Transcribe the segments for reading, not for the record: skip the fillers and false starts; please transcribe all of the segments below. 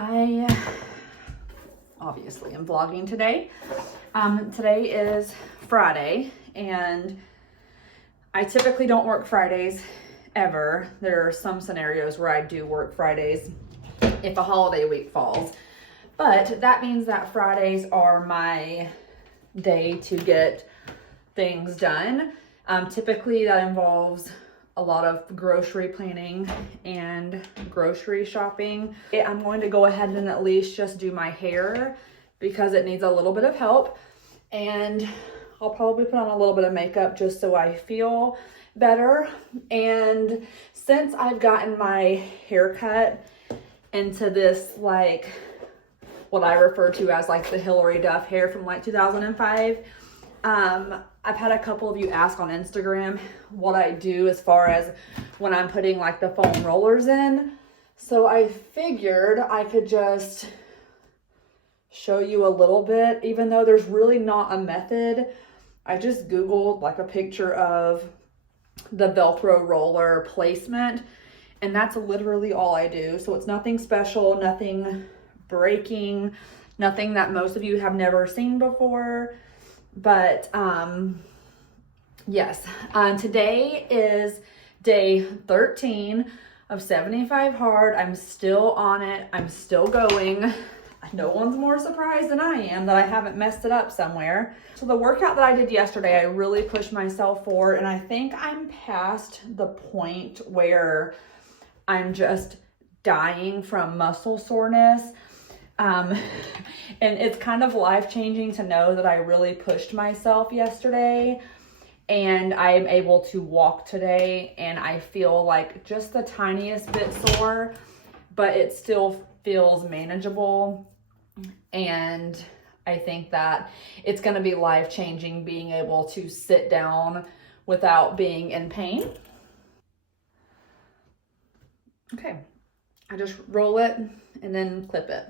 I obviously am vlogging today. Today is Friday, and I typically don't work Fridays ever. There are some scenarios where I do work Fridays if a holiday week falls, but that means that Fridays are my day to get things done. Typically that involves a lot of grocery planning and grocery shopping. I'm going to go ahead and at least just do my hair because it needs a little bit of help, and I'll probably put on a little bit of makeup just so I feel better. And since I've gotten my haircut into this, like what I refer to as like the Hillary Duff hair from like 2005, I've had a couple of you ask on Instagram what I do as far as when I'm putting like the foam rollers in. So I figured I could just show you a little bit, even though there's really not a method. I just Googled like a picture of the Velcro roller placement, and that's literally all I do. So it's nothing special, nothing breaking, nothing that most of you have never seen before. But yes, today is day 13 of 75 hard. I'm still on it. I'm still going. No one's more surprised than I am that I haven't messed it up somewhere. So the workout that I did yesterday, I really pushed myself for, and I think I'm past the point where I'm just dying from muscle soreness. And it's kind of life-changing to know that I really pushed myself yesterday, and I'm able to walk today, and I feel like just the tiniest bit sore, but it still feels manageable. And I think that it's going to be life-changing being able to sit down without being in pain. Okay, I just roll it and then clip it.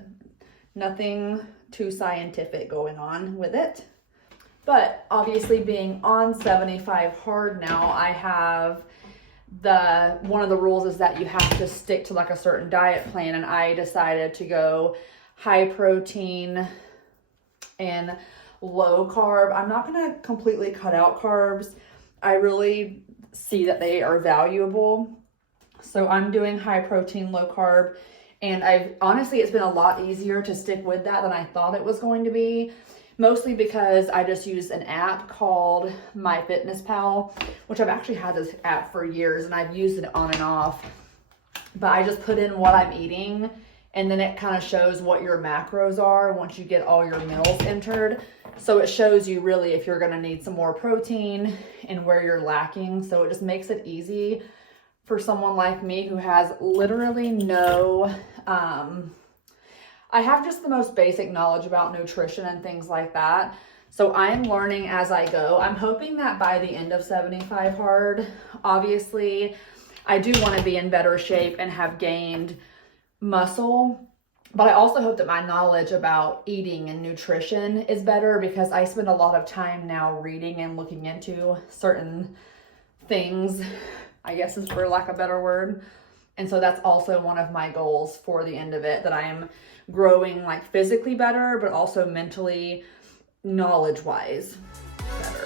Nothing too scientific going on with it. But obviously being on 75 hard now, I have one of the rules is that you have to stick to like a certain diet plan, and I decided to go high protein and low carb. I'm not going to completely cut out carbs. I really see that they are valuable. So I'm doing high protein, low carb. And honestly, it's been a lot easier to stick with that than I thought it was going to be. Mostly because I just used an app called MyFitnessPal, which I've actually had this app for years and I've used it on and off. But I just put in what I'm eating, and then it kind of shows what your macros are once you get all your meals entered. So it shows you really if you're going to need some more protein and where you're lacking. So it just makes it easy for someone like me who has literally no, I have just the most basic knowledge about nutrition and things like that. So I'm learning as I go. I'm hoping that by the end of 75 hard, obviously, I do want to be in better shape and have gained muscle. But I also hope that my knowledge about eating and nutrition is better, because I spend a lot of time now reading and looking into certain things, I guess is for lack of a better word. And so that's also one of my goals for the end of it, that I am growing like physically better, but also mentally, knowledge-wise better.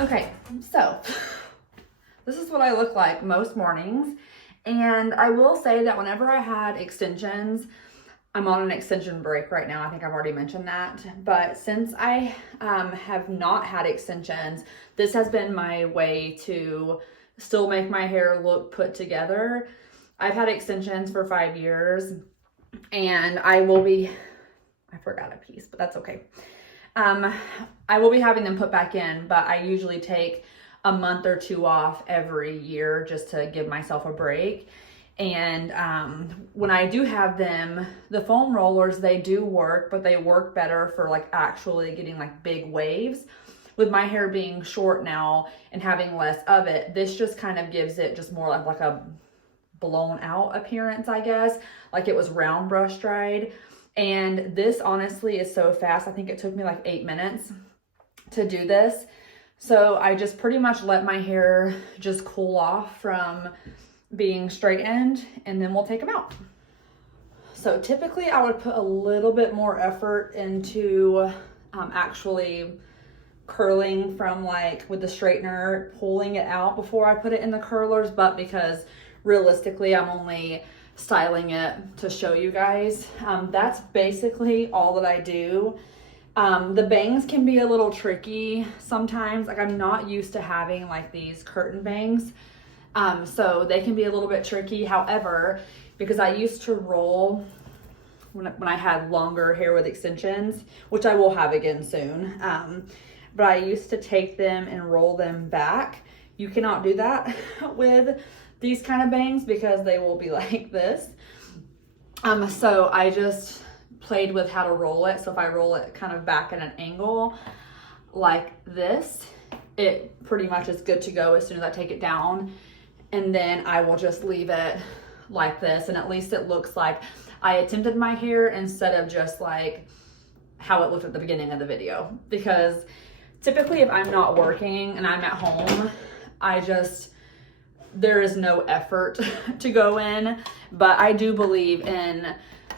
Okay, so this is what I look like most mornings. And I will say that whenever I had extensions, I'm on an extension break right now. I think I've already mentioned that. But since I have not had extensions, this has been my way to still make my hair look put together. I've had extensions for 5 years, and I forgot a piece, but that's okay. I will be having them put back in, but I usually take a month or two off every year just to give myself a break. And when I do have them, the foam rollers, they do work, but they work better for like actually getting like big waves. With my hair being short now and having less of it, this just kind of gives it just more like a blown out appearance, I guess, like it was round brush dried. And this honestly is so fast. I think it took me like 8 minutes to do this. So I just pretty much let my hair just cool off from being straightened, and then we'll take them out. So typically I would put a little bit more effort into actually curling from like with the straightener, pulling it out before I put it in the curlers, but because realistically I'm only styling it to show you guys, that's basically all that I do. The bangs can be a little tricky sometimes. Like I'm not used to having like these curtain bangs, so they can be a little bit tricky. However, because I used to roll when I had longer hair with extensions, which I will have again soon, but I used to take them and roll them back. You cannot do that with these kind of bangs because they will be like this. So I just played with how to roll it. So if I roll it kind of back at an angle like this, it pretty much is good to go as soon as I take it down. And then I will just leave it like this. And at least it looks like I attempted my hair instead of just like how it looked at the beginning of the video. Because typically if I'm not working and I'm at home, there is no effort to go in. But I do believe in,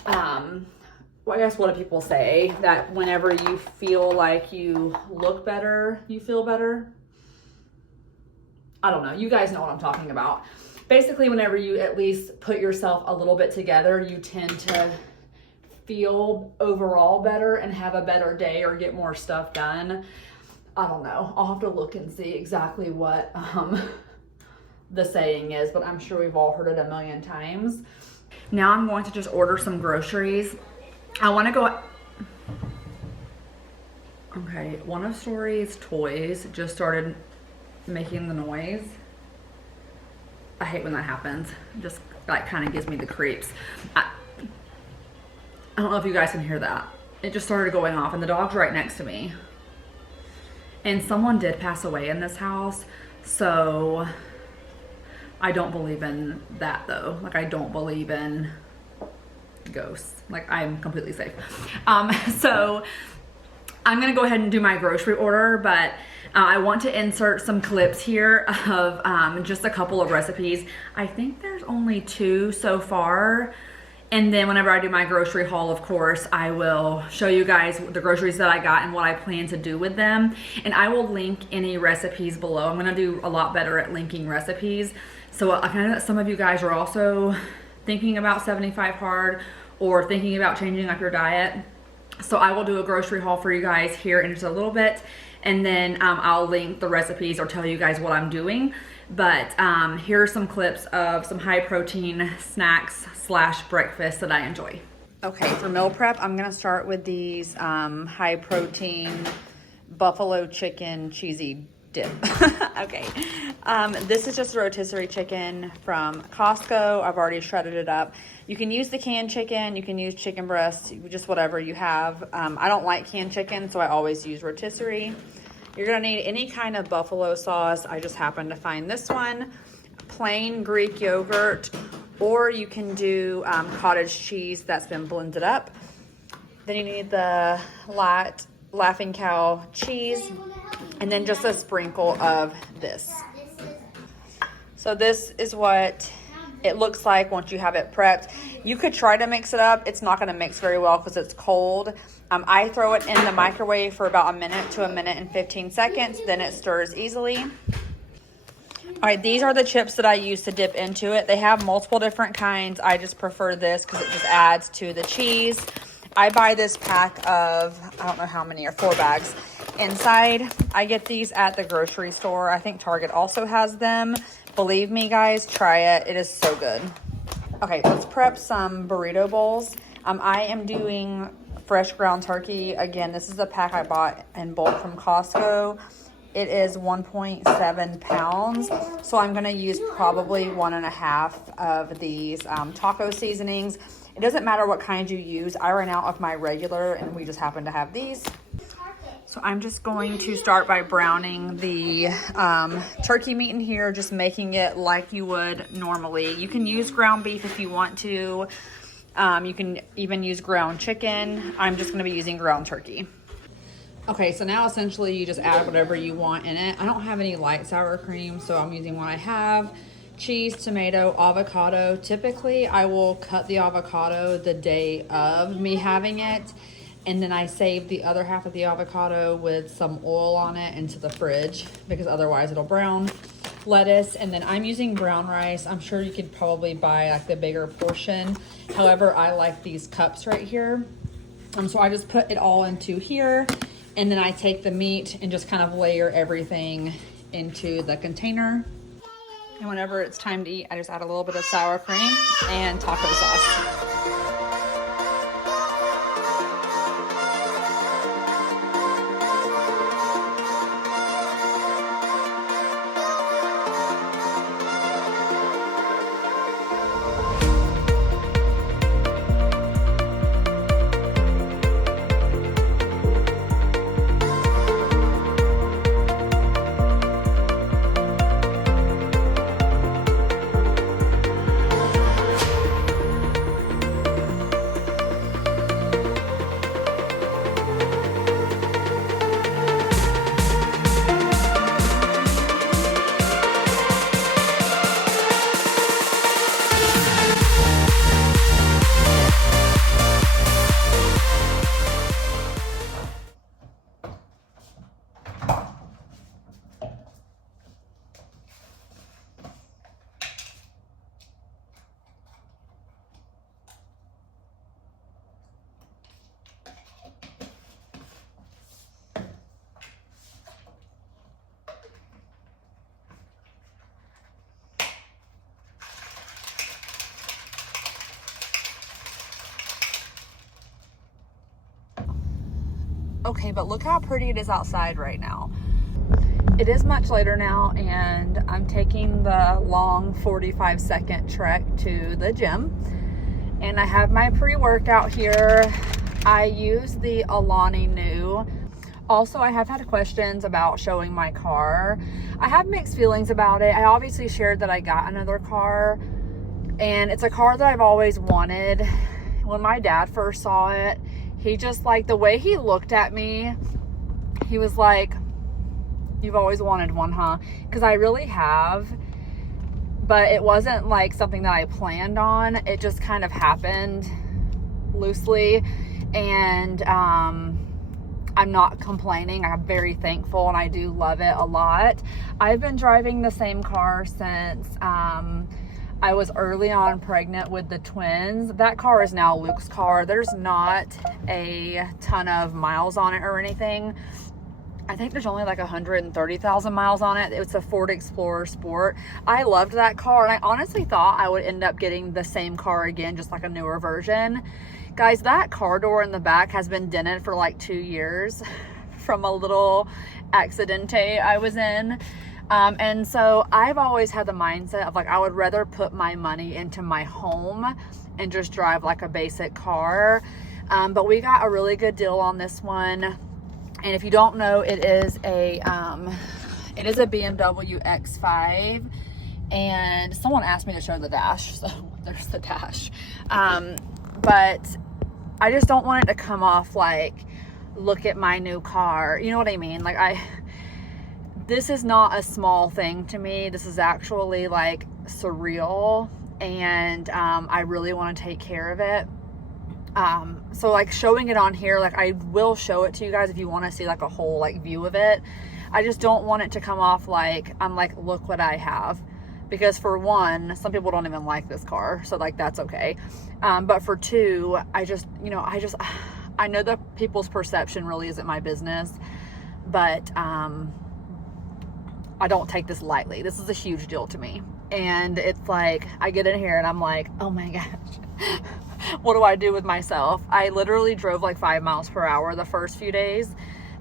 well, I guess what do people say? That whenever you feel like you look better, you feel better. I don't know. You guys know what I'm talking about. Basically, whenever you at least put yourself a little bit together, you tend to feel overall better and have a better day or get more stuff done. I don't know. I'll have to look and see exactly what the saying is, but I'm sure we've all heard it a million times. Now I'm going to just order some groceries. I want to go. Okay, one of Story's toys just started making the noise. I hate when that happens. Just like kind of gives me the creeps. I don't know if you guys can hear that. It just started going off, and the dog's right next to me. And someone did pass away in this house, so I don't believe in that though. Like I don't believe in ghosts. Like I'm completely safe. So I'm gonna go ahead and do my grocery order, but I want to insert some clips here of just a couple of recipes. I think there's only 2 so far. And then whenever I do my grocery haul, of course, I will show you guys the groceries that I got and what I plan to do with them. And I will link any recipes below. I'm gonna do a lot better at linking recipes. So I know that some of you guys are also thinking about 75 hard or thinking about changing up your diet. So I will do a grocery haul for you guys here in just a little bit. And then I'll link the recipes or tell you guys what I'm doing. But here are some clips of some high protein snacks / breakfast that I enjoy. Okay, for meal prep, I'm gonna start with these high protein buffalo chicken cheesy dip. Okay, this is just a rotisserie chicken from Costco. I've already shredded it up. You can use the canned chicken, you can use chicken breast, just whatever you have. I don't like canned chicken, so I always use rotisserie. You're gonna need any kind of buffalo sauce. I just happened to find this one. Plain Greek yogurt, or you can do cottage cheese that's been blended up. Then you need the light Laughing Cow cheese, and then just a sprinkle of this. So this is what it looks like once you have it prepped. You could try to mix it up. It's not going to mix very well because it's cold. I throw it in the microwave for about 1 minute to 1 minute and 15 seconds. Then it stirs easily. All right, these are the chips that I use to dip into it. They have multiple different kinds. I just prefer this because it just adds to the cheese. I buy this pack of, I don't know how many, or 4 bags inside. I get these at the grocery store. I think Target also has them. Believe me, guys, try it. It is so good. Okay, let's prep some burrito bowls. I am doing fresh ground turkey. Again, this is a pack I bought in bulk from Costco. It is 1.7 pounds. So I'm gonna use probably 1.5 of these taco seasonings. It doesn't matter what kind you use. I ran out of my regular and we just happen to have these. So I'm just going to start by browning the turkey meat in here, just making it like you would normally. You can use ground beef if you want to. You can even use ground chicken. I'm just gonna be using ground turkey. Okay, so now essentially you just add whatever you want in it. I don't have any light sour cream, so I'm using what I have. Cheese, tomato, avocado. Typically, I will cut the avocado the day of me having it, and then I save the other half of the avocado with some oil on it into the fridge because otherwise it'll brown. Lettuce, and then I'm using brown rice. I'm sure you could probably buy like the bigger portion. However, I like these cups right here. So I just put it all into here, and then I take the meat and just kind of layer everything into the container. And whenever it's time to eat, I just add a little bit of sour cream and taco sauce. Okay, but look how pretty it is outside right now. It is much later now, and I'm taking the long 45-second trek to the gym. And I have my pre-workout here. I use the Alani Nu. Also, I have had questions about showing my car. I have mixed feelings about it. I obviously shared that I got another car, and it's a car that I've always wanted. When my dad first saw it, he just, like, the way he looked at me, he was like, "You've always wanted one, huh?" Because I really have, but it wasn't like something that I planned on. It just kind of happened loosely, and I'm not complaining. I'm very thankful, and I do love it a lot. I've been driving the same car since I was early on pregnant with the twins. That car is now Luke's car. There's not a ton of miles on it or anything. I think there's only like 130,000 miles on it. It's a Ford Explorer Sport. I loved that car, and I honestly thought I would end up getting the same car again, just like a newer version. Guys, that car door in the back has been dented for like 2 years from a little accidente I was in. And so I've always had the mindset of, like, I would rather put my money into my home and just drive like a basic car. But we got a really good deal on this one. And if you don't know, it is a BMW X5. And someone asked me to show the dash, so there's the dash. But I just don't want it to come off like, look at my new car. You know what I mean? Like, this is not a small thing to me. This is actually like surreal, and I really want to take care of it. So like showing it on here, like I will show it to you guys if you want to see like a whole like view of it. I just don't want it to come off like I'm like, look what I have, because for one, some people don't even like this car, so like that's okay. But for two, I know that people's perception really isn't my business, but I don't take this lightly. This is a huge deal to me. And it's like, I get in here and I'm like, oh my gosh, what do I do with myself? I literally drove like 5 miles per hour the first few days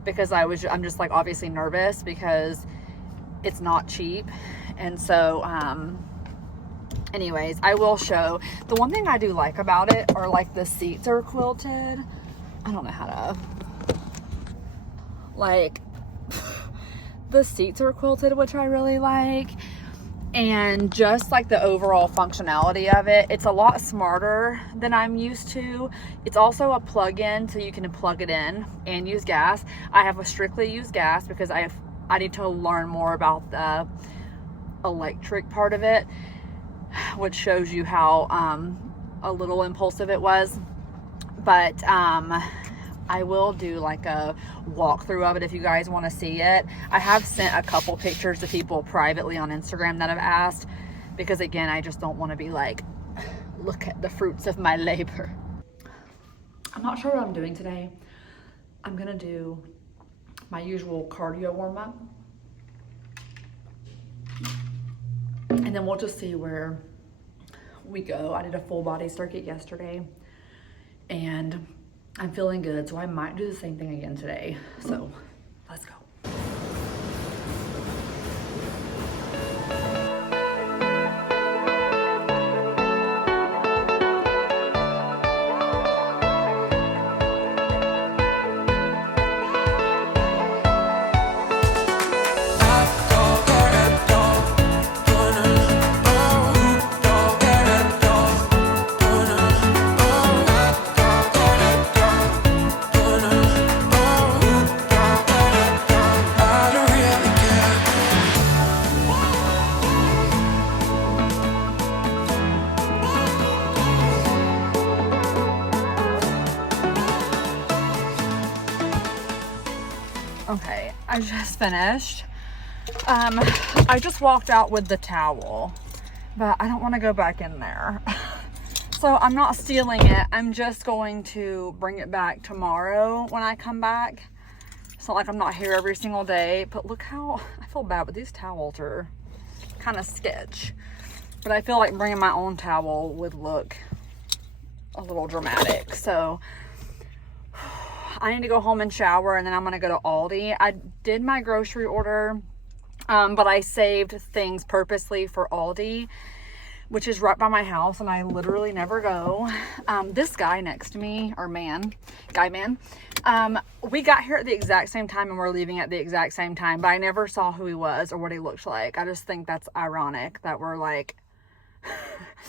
because I'm just like obviously nervous because it's not cheap. And so, anyways, I will show. The one thing I do like about it are like the seats are quilted. I don't know how to, like, the seats are quilted, which I really like. And just like the overall functionality of it, it's a lot smarter than I'm used to. It's also a plug-in, so you can plug it in and use gas. I have a strictly use gas because I need to learn more about the electric part of it, which shows you how a little impulsive it was. But I will do like a walkthrough of it if you guys want to see it. I have sent a couple pictures to people privately on Instagram that have asked, because again, I just don't want to be like, look at the fruits of my labor. I'm not sure what I'm doing today. I'm gonna do my usual cardio warm-up, and then we'll just see where we go. I did a full body circuit yesterday and I'm feeling good, so I might do the same thing again today. So let's go. Okay, I just finished. I just walked out with the towel, but I don't want to go back in there. So I'm not stealing it. I'm just going to bring it back tomorrow when I come back. It's not like I'm not here every single day, but look how, I feel bad, but these towels are kind of sketch. But I feel like bringing my own towel would look a little dramatic. So I need to go home and shower, and then I'm going to go to Aldi. I did my grocery order, but I saved things purposely for Aldi, which is right by my house, and I literally never go. This guy next to me, or man, we got here at the exact same time and we're leaving at the exact same time, but I never saw who he was or what he looked like. I just think that's ironic that we're like,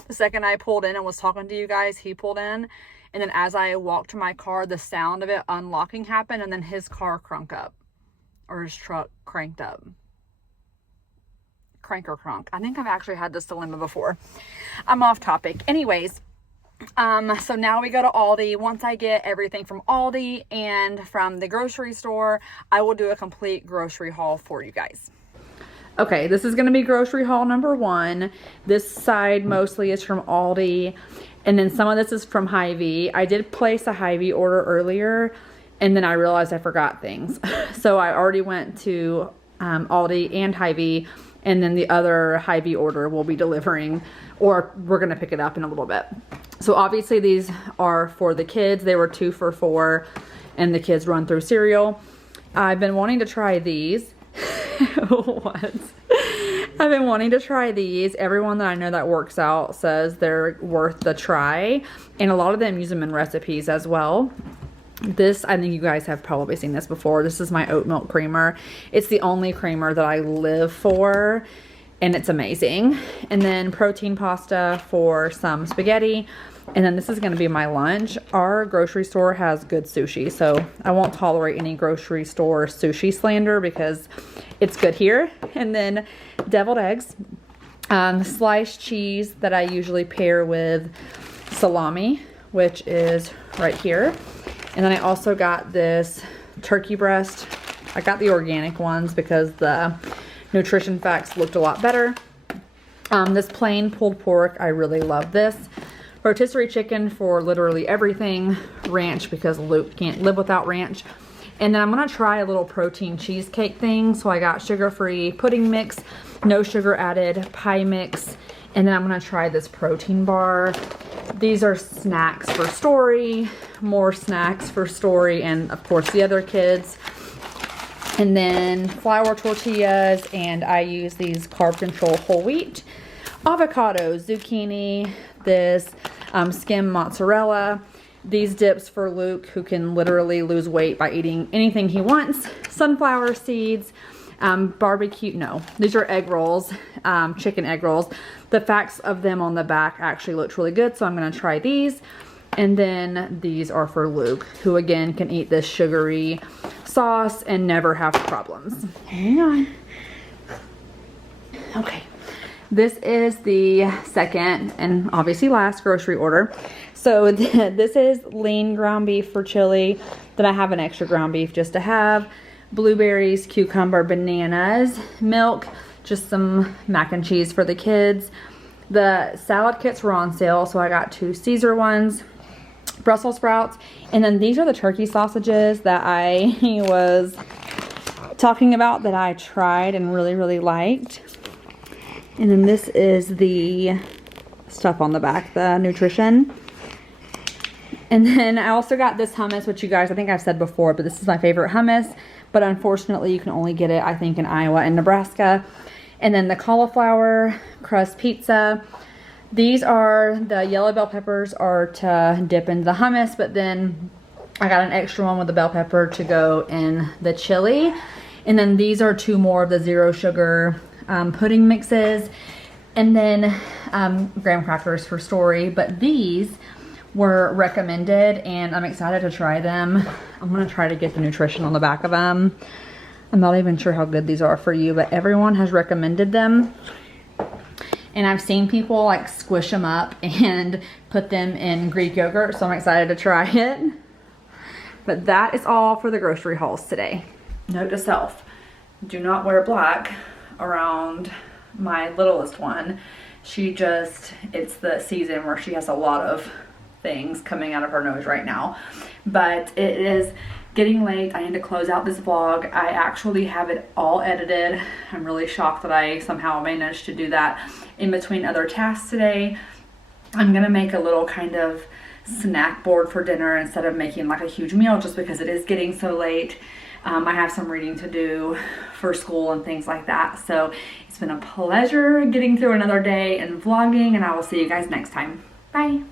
the second I pulled in and was talking to you guys, he pulled in. And then as I walked to my car, the sound of it unlocking happened, and then his car crunk up, or his truck cranked up. Crank or crunk. I think I've actually had this dilemma before. I'm off topic. Anyways, so now we go to Aldi. Once I get everything from Aldi and from the grocery store, I will do a complete grocery haul for you guys. Okay, this is going to be grocery haul number 1. This side mostly is from Aldi. And then some of this is from Hy-Vee. I did place a Hy-Vee order earlier, and then I realized I forgot things. So I already went to Aldi and Hy-Vee, and then the other Hy-Vee order will be delivering, or we're gonna pick it up in a little bit. So obviously these are for the kids. They were 2 for $4, and the kids run through cereal. I've been wanting to try these. What? I've been wanting to try these. Everyone that I know that works out says they're worth the try. And a lot of them use them in recipes as well. This, I think you guys have probably seen this before. This is my oat milk creamer. It's the only creamer that I live for, and it's amazing. And then protein pasta for some spaghetti. And then this is going to be my lunch. Our grocery store has good sushi, so I won't tolerate any grocery store sushi slander because it's good here. And then deviled eggs, sliced cheese that I usually pair with salami, which is right here. And then I also got this turkey breast. I got the organic ones because the nutrition facts looked a lot better. This plain pulled pork, I really love this. Rotisserie chicken for literally everything. Ranch because Luke can't live without ranch. And then I'm going to try a little protein cheesecake thing. So I got sugar-free pudding mix, no sugar added, pie mix. And then I'm going to try this protein bar. These are snacks for Story, more snacks for Story, and of course the other kids. And then flour tortillas, and I use these Carb Control whole wheat. Avocados, zucchini, this skim mozzarella. These dips for Luke, who can literally lose weight by eating anything he wants. Sunflower seeds, barbecue, no, these are egg rolls, chicken egg rolls. The facts of them on the back actually looked really good, so I'm gonna try these. And then these are for Luke, who again can eat this sugary sauce and never have problems. Hang on. Okay, this is the second and obviously last grocery order. So this is lean ground beef for chili. Then I have an extra ground beef just to have. Blueberries, cucumber, bananas, milk, just some mac and cheese for the kids. The salad kits were on sale, so I got 2 Caesar ones. Brussels sprouts, and then these are the turkey sausages that I was talking about that I tried and really liked. And then this is the stuff on the back, the nutrition. And then I also got this hummus, which you guys, I think I've said before, but this is my favorite hummus, but unfortunately you can only get it, I think, in Iowa and Nebraska. And then the cauliflower crust pizza. These are, the yellow bell peppers are to dip into the hummus, but then I got an extra one with the bell pepper to go in the chili. And then these are 2 more of the zero sugar pudding mixes. And then graham crackers for Story. But these were recommended and I'm excited to try them. I'm gonna try to get the nutrition on the back of them. I'm not even sure how good these are for you, but everyone has recommended them. And I've seen people like squish them up and put them in Greek yogurt, so I'm excited to try it. But that is all for the grocery hauls today. Note to self, do not wear black around my littlest one. She just, it's the season where she has a lot of things coming out of her nose right now. But it is getting late. I need to close out this vlog. I actually have it all edited. I'm really shocked that I somehow managed to do that in between other tasks today. I'm gonna make a little kind of snack board for dinner instead of making like a huge meal, just because it is getting so late. I have some reading to do for school and things like that. So it's been a pleasure getting through another day and vlogging, and I will see you guys next time. Bye.